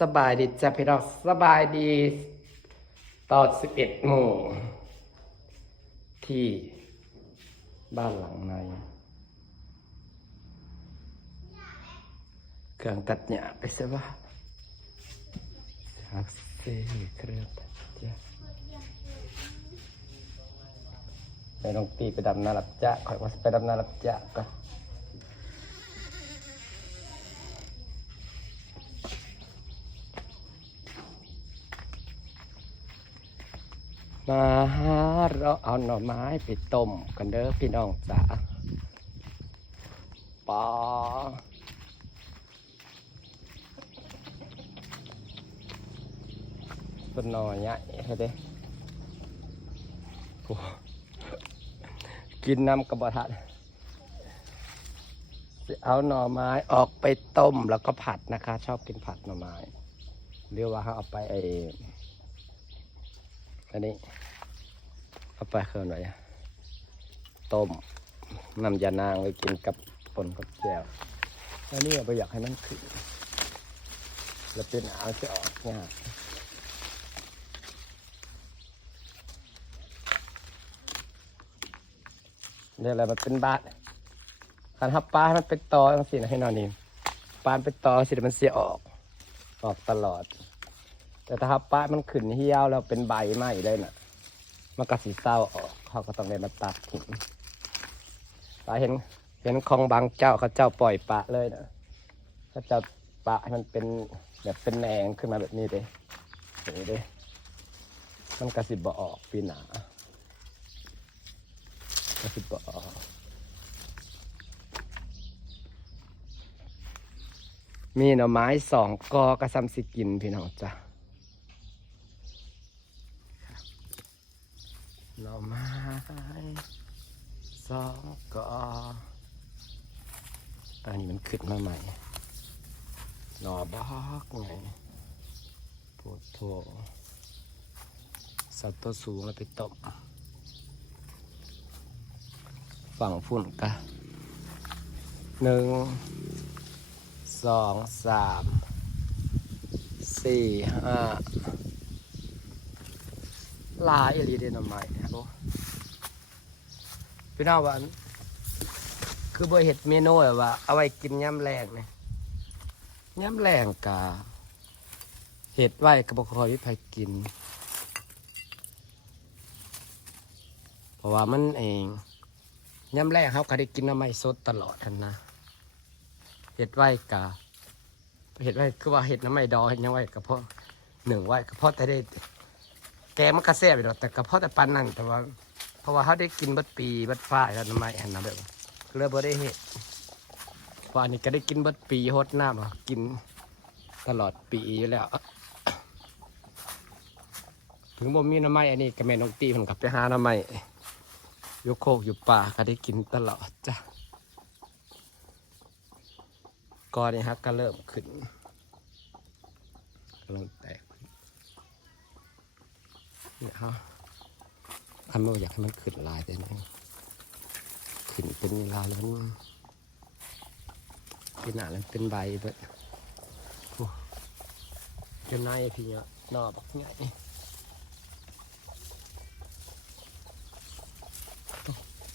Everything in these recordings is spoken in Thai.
สบายดีจ้ะพี่น้องสบายดี ตอนสิบเอ็ดโมงที่บ้านหลังใน เครื่องตัดหญ้าไปซะว่าฮักเซ่เครื่องตัดหญ้าไปลองตีไปดำนาหลับจ้าคอยว่าไปดำนาหลับจ้าก่อน มาหาเราเอาหน่อไม้ไปต้มกันเด้อพี่น้องจ๋าปอเป็นหน่อใหญ่เฮ้ยเด้กินน้ำกระบอกทัดเอาหน่อไม้ออกไปต้มแล้วก็ผัดนะคะ ชอบกินผัดหน่อไม้เรียกว่าเอาไปไอ อันนี้เอาไปเคลื่อนไหวต้มน้ำยานางไว้กินกับปนกับแก้วแล้วนี่เราอยากให้มันขึ้นแล้วเป็นเอาจะออกยากเดี๋ยอะไรมันเป็นบาทคันทับปลามันเป็นตอสินะให้นอนนี่ปลาเป็นตอสิมันเสียออก ออกตลอด แต่ถ้าปลามันขึ้นเหี่ยวแล้วเป็นใบไหม้เลยน่ะ มันก็สีเศร้าออกเขาก็ต้องได้มาตัดทิ้งปลาเห็นเห็นของบางเจ้าเขาเจ้าปล่อยปลาเลยนะเขาเจ้าปลาให้มันเป็นแบบเป็นแหนงขึ้นมาแบบนี้เลยอย่างนี้เลยมันกระสิบบ่ออกปีหนากระสิบบ่ออกมีหน่อไม้สองกอกระซำสิกินพี่น้องจ้ะ หน่อ ไม้สองกออันนี้มันขึ้นมาใหม่หน่อบอกไงปวดโถสัตว์ตัวสูงแล้วไปตบฝั่งฝุ่นกะหนึ่งสองสามสี่ห้าลายอีลีเดนอม่ครับ พี่น้องว่า คือบ่เห็ดเมนูแบบว่า เอาไว้กินย่ำแรงเนี่ยย่ำแรงกาเห็ดไว้ก็บ่ค่อยมีใครกิน เพราะว่ามันเองย่ำแรงเขาก็ได้กินน้ำไม้สดตลอดทันนะเห็ดไว้กาเห็ดไว้คือว่าเห็ดน้ำไม้ดองเห็ดหยังไว้ก็เพาะหนึ่งไว้ก็เพาะแต่ได้แกมันก็แซ่บอยู่ดอกแต่ก็เพาะแต่ปันนั่นแต่ว่า เพราะว่าเขาได้กินบัดปีบัดฝ้ายแล้วน้ำไม้อันนั้นแบบเลยบ่ได้เห็ดเพราะอันนี้ก็ได้กินบัดปีฮดน้ำกินตลอดปีอยู่แล้ว ถึงบ่มีน้ำไม้อันนี้ก็แม่นองตีเพิ่นกลับไปหาน้ำไม้อยู่โคกอยู่ป่าก็ได้กินตลอดจ้ะก่อนนี้ฮะก็เริ่มขึ้นกำลังแตกเนี่ยฮะ อันไม่อยากให้มันขึ้นลายแต่นี่ขึ้นเป็นลายแล้วมันเป็นหนาแล้วเป็นใบแบบโอ้เจ้านายพี่เนี่ยนอบักใหญ่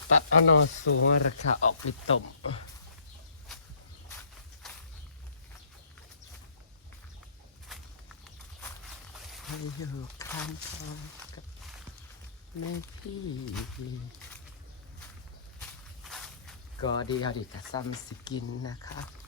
ตัดเอานอสูงราคาออกไปต้มให้อยู่ข้างทางกั แม่พี่ก็เดียวดีกับซ้ำสกินนะครับ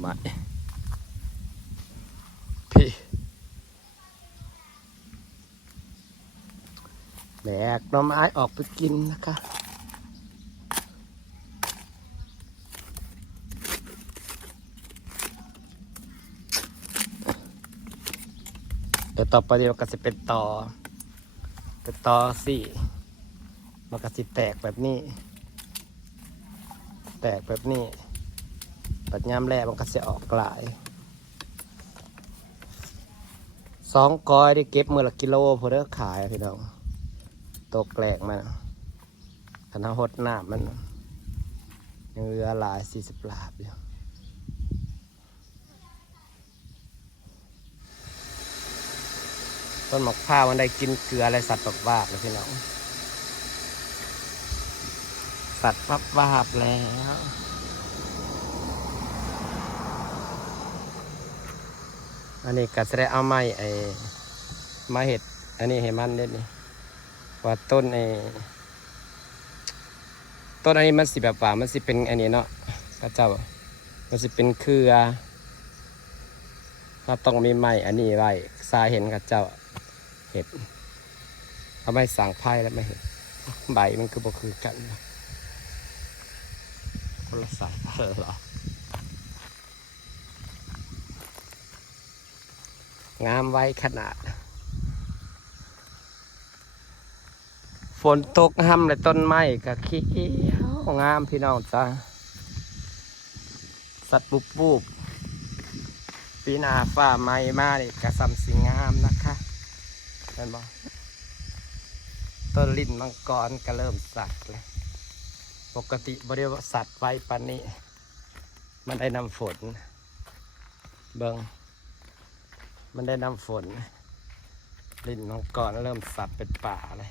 ไม้พี่แบกหน่อไม้ออกไปกินนะคะเดี๋ยวต่อไปเดี๋ยวก็จะเป็นต่อเป็นต่อสี่มันก็สิแตกแบบนี้ แตกแบบนี้ ปัดยามแรกมันก็จะออกหลายสองกอยได้เก็บมือละกิโลพอเลิกขายพี่น้องตกแกลกมันคันาหดหน้ามันยังเหลือหลายสี่สิบลาบอยู่ต้นหมกผ้าวมันได้กินเกลืออะไรสัตว์ปับวาบเลยพี่น้อง สัตว์ปับาบแล้ว อันนี้ก็จะได้เอาไม้ไอ้ไมาเห็ด อันนี้เห็นมันเด็ดนี่ว่าต้นไอ้ต้นอันนี้มันสิแบบว่ามันสิเป็นอันนี้เนาะพระเจ้ามันสิเป็นเครือเราต้องมีไม้อันนี้ไว้ซาเห็นกับเจ้าเห็ดเอาไม้สางไพ่แล้วไม่เห็ดใบมันคือบ่คือกันคนละสายพันธุ์เหรอ งามไว้ขนาด ฝนตกห้ำเลยต้นไม้ก็เขียวงามพี่น้องจ้าสัตว์บุบบูบปีนาฟ้าไม้มาเลยกระซำสีงามนะคะเห็นบ่ต้นลิ้นมังกรก็เริ่มสักเลยปกติบริวสัตว์ไว้ปันนี้ มันได้นำฝน เบิง มันได้น้ำฝนลิ้นมังกรเริ่มสับเป็นป่าเลย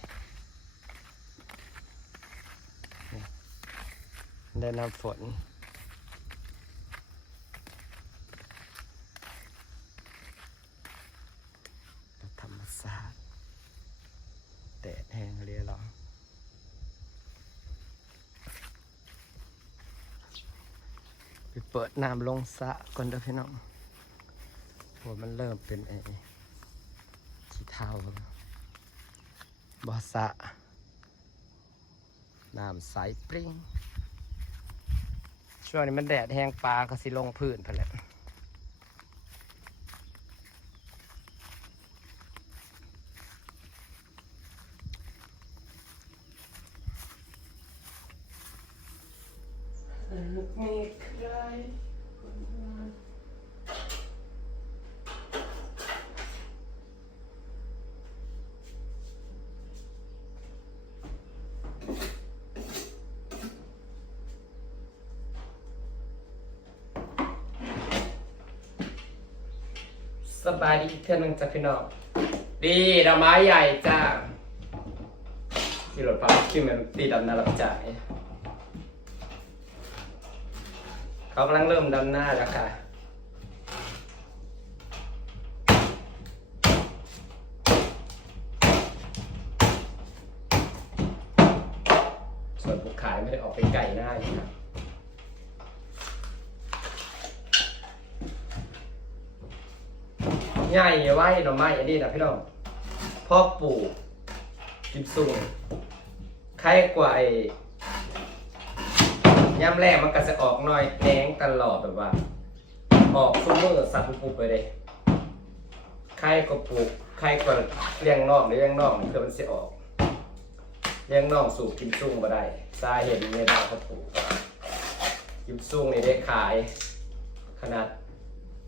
ได้น้ำฝน ธรรมศาสตร์แดดแห้งเรียหรอไปเปิดน้ำลงสะก่อนเด้อพี่น้อง หัวมันเริ่มเป็นไอ้ขี้เท้าบอสะน้ำใสปริ้งช่วงนี้มันแดดแห้งปลาก็สิลงพื้นไปแหล้วมีใคร สบายดีอีกเท่านึงจ้ะพี่น้อง ดีดอกไม้ใหญ่จ้าที่รถปั๊มที่มันตีดำนารับจ่ายเขากำลังเริ่มดำหน้าแล้วค่ะส่วนผู้ขายไม่ได้ออกไปไก่หน้าอยู่ครับ ใหญ่ไว้หน่อไม้อันนี้นะพี่น้องพ่อปลูกกิมซุงใครกว่าไอ้ย่ำแรกมันก็จะออกหน่อยแดงตลอดแบบว่า ออกซุมเมอสัตว์ปลูกไปเลยใครก็ปลูกใครก็เลี้ยงนอกหรือเลี้ยงนอกคือมันจะออกเลี้ยงนอกสู่กิมซุงมาได้สาเหตุนี้ได้เขาปลูกกิมซุงนี่ได้ขาย ขนาด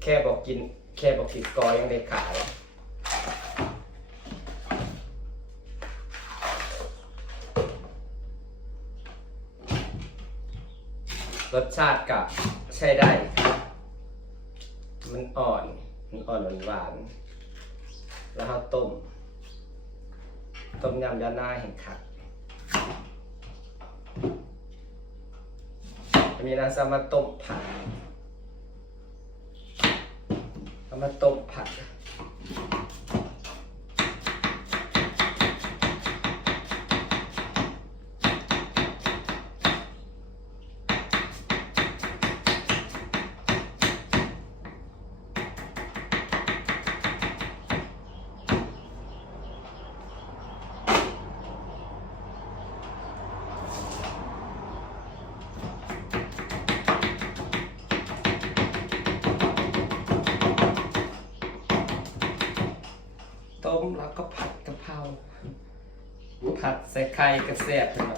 แค่บอกกิน แค่บอกกินกอยังได้ขายรสชาติกับใช้ได้ มันอ่อน มันอ่อนหวานหวานแล้วเราต้ม ต้มยำยาหน้าแห่งขัดมีน้ำซามาต้มผัด เอามาต้มผัด ผัดใส่ไข่กระแสบน้อง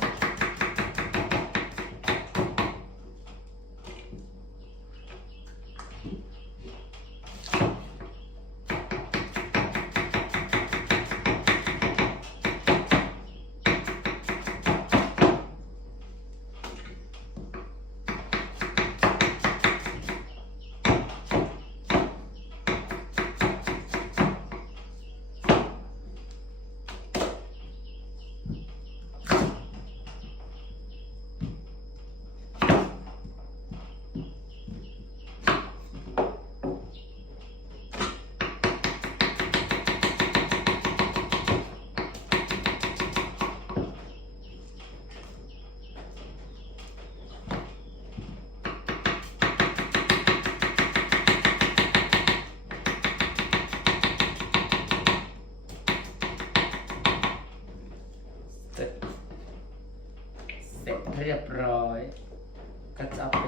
เสร็จ เสร็จเรียบร้อย ก็จะเอาไป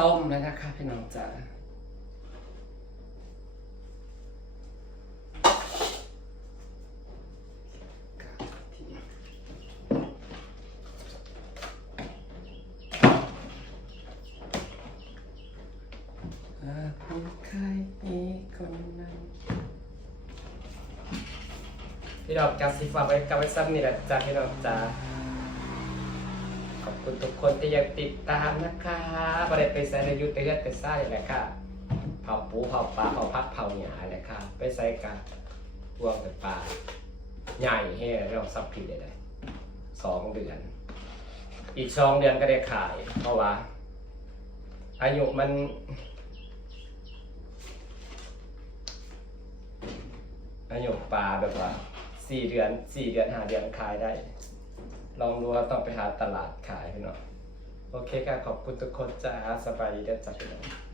ต้มแล้วนะคะพี่น้องจ๋าคนไข้อีคนนั้นพี่ดอกกาซิฝาไว้กับไว้ซ้ำนี่แหละจ้าพี่ดอกจ้า คุณทุกคนที่ยังติดตามนะคะประเด็ไปใส่ในยูทูบไปซ่าอย่างไรค่ะ เผาปูเผาปลาเผาพักเผาหยาเลยค่ะ ไปใส่กันพวงกับปลาใหญ่แห่เราซับผิดได้สองเดือน อีกสองเดือนก็ได้ขาย เพราะว่า อายุมันอายุปลาแบบว่าสี่เดือนสี่เดือนห้าเดือนขายได้ ลองดูว่าต้องไปหาตลาดขายพี่น้องโอเคค่ะขอบคุณทุกคนจ้าสบายดีเด้อจ้าพี่น้อง